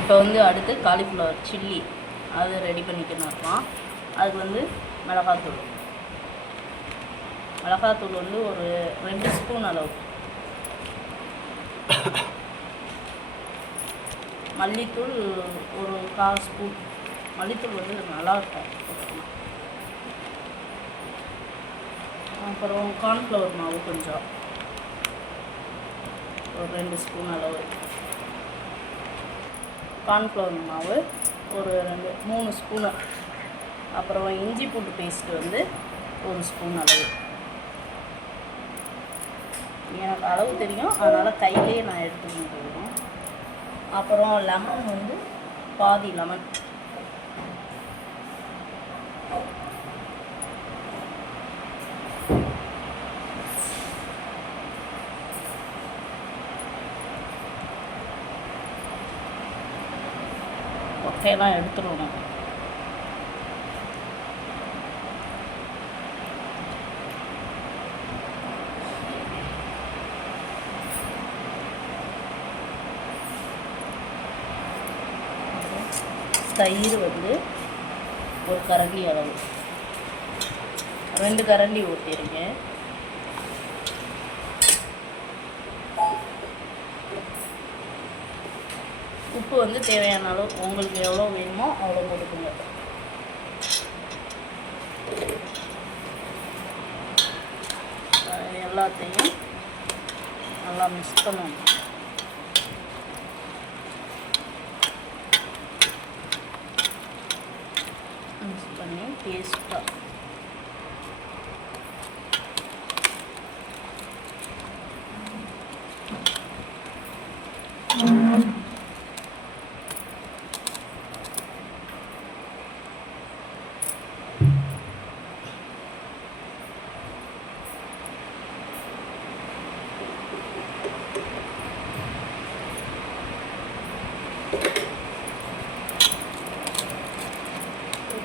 இப்போ வந்து அடுத்து காலிஃப்ளவர் சில்லி அது ரெடி பண்ணிக்கணும் இருப்பான். அதுக்கு வந்து மிளகாத்தூள் வந்து ஒரு 2 ஸ்பூன் அளவு, மல்லித்தூள் ஒரு 1/4 ஸ்பூன். மல்லித்தூள் வந்து நல்லாயிருக்கும். அப்புறம் கார்ன்ஃப்ளவர் மாவு கொஞ்சம் ஒரு 2 ஸ்பூன் அளவு, கார்ன்ஃப்ளவர் மாவு ஒரு 3 ஸ்பூனு, அப்புறம் இஞ்சி பூண்டு பேஸ்ட்டு வந்து 1 ஸ்பூன் அளவு. எனக்கு அளவு தெரியும், அதனால் கையிலே நான் எடுத்துக்கிட்டு போயிடும். அப்புறம் லெமன் வந்து பாதி லெமன், கொட்டையெல்லாம் எடுத்துருவோம். தயிர் வந்து ஒரு கரண்டி அளவு, 2 கரண்டி ஊற்றிருக்கேன். உப்பு வந்து தேவையான அளவு உங்களுக்கு எவ்வளோ வேணுமோ அவ்வளோ போட்டுக்கோங்க. எல்லாத்தையும் நல்லா மிக்ஸ் பண்ணணும். மிக்ஸ் பண்ணி பேஸ்ட்டாக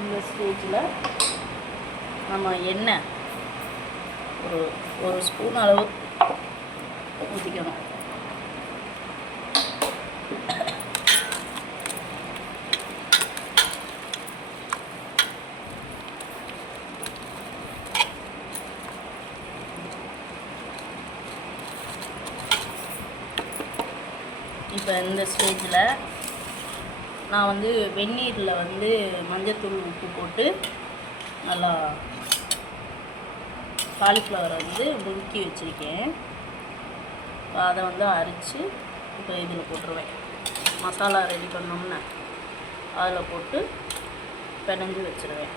இந்த ஸ்டேஜில் நம்ம எண்ணெய் ஒரு ஸ்பூன் அளவு ஊற்றிக்கணும். இப்போ இந்த ஸ்டேஜில் நான் வந்து வெந்நீரில் வந்து மஞ்சத்தூள் உப்பு போட்டு நல்லா காலிஃப்ளவரை வந்து முறுக்கி வச்சுருக்கேன். அதை வந்து அரைச்சி இப்போ இதில் போட்டுருவேன். மசாலா ரெடி பண்ணோம்னா அதில் போட்டு பிணைஞ்சு வச்சுருவேன்.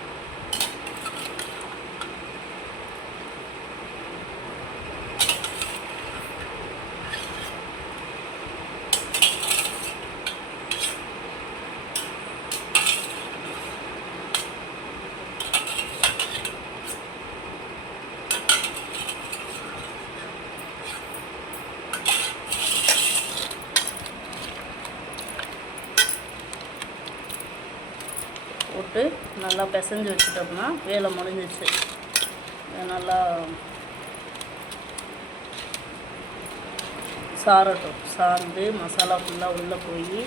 போட்டு நல்லா பிசைஞ்சு வச்சுட்டோம்னா வேலை முடிஞ்சிச்சு. நல்லா சாரட்டும், சார்ந்து மசாலா ஃபுல்லாக உள்ளே போய்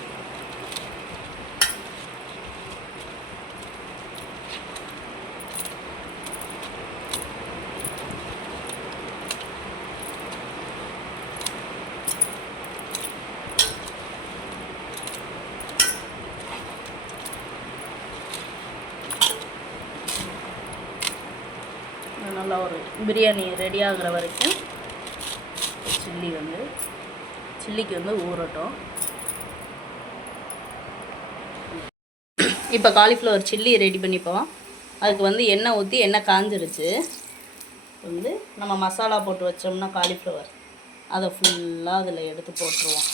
நல்லா ஒரு பிரியாணி ரெடி ஆகுற வரைக்கும் சில்லிக்கு வந்து ஊறட்டும். இப்போ காலிஃப்ளவர் சில்லி ரெடி பண்ணிப்போம். அதுக்கு வந்து எண்ணெய் ஊற்றி எண்ணெய் காஞ்சிருச்சு. வந்து நம்ம மசாலா போட்டு வச்சோம்னா காலிஃப்ளவர் அதை ஃபுல்லாக அதில் எடுத்து போட்டுருவோம்.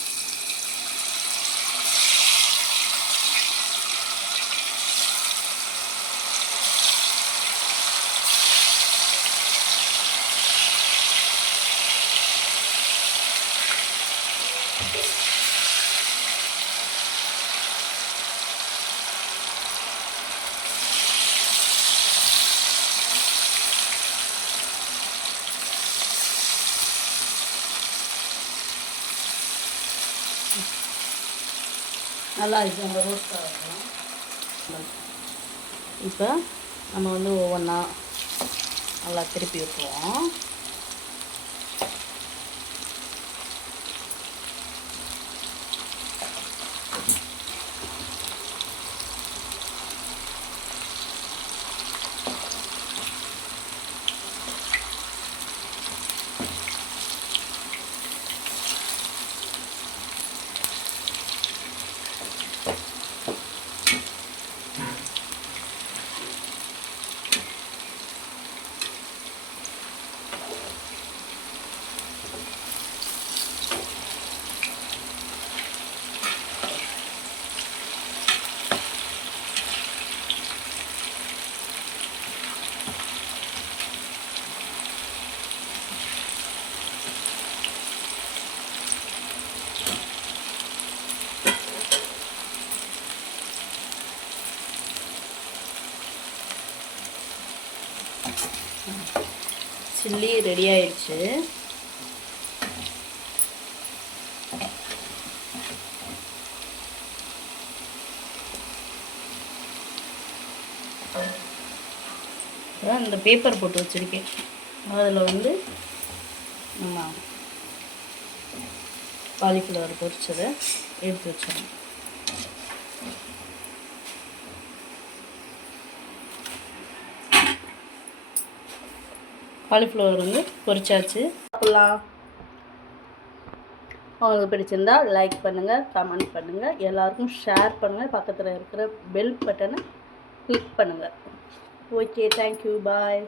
நல்லா இது நம்ம ரோஸ்ட் ஆகலாம். இப்போ நம்ம வந்து ஒவ்வொன்றா நல்லா திருப்பி விட்டுருவோம். சில்லி ரெடி ஆயிடுச்சு. இந்த பேப்பர் போட்டு வச்சுருக்கேன், அதில் வந்து நம்ம காலிஃப்ளவர் பொரிச்சதை எடுத்து வச்சிடணும். காலிஃப்ளவர் வந்து பொரிச்சாச்சு, சாப்பிட்லாம். உங்களுக்கு பிடிச்சிருந்தா லைக் பண்ணுங்கள், கமெண்ட் பண்ணுங்கள், எல்லாருக்கும் ஷேர் பண்ணுங்கள், பக்கத்தில் இருக்கிற பெல் பட்டனை கிளிக் பண்ணுங்கள். ஓகே, தேங்க்யூ, பாய்.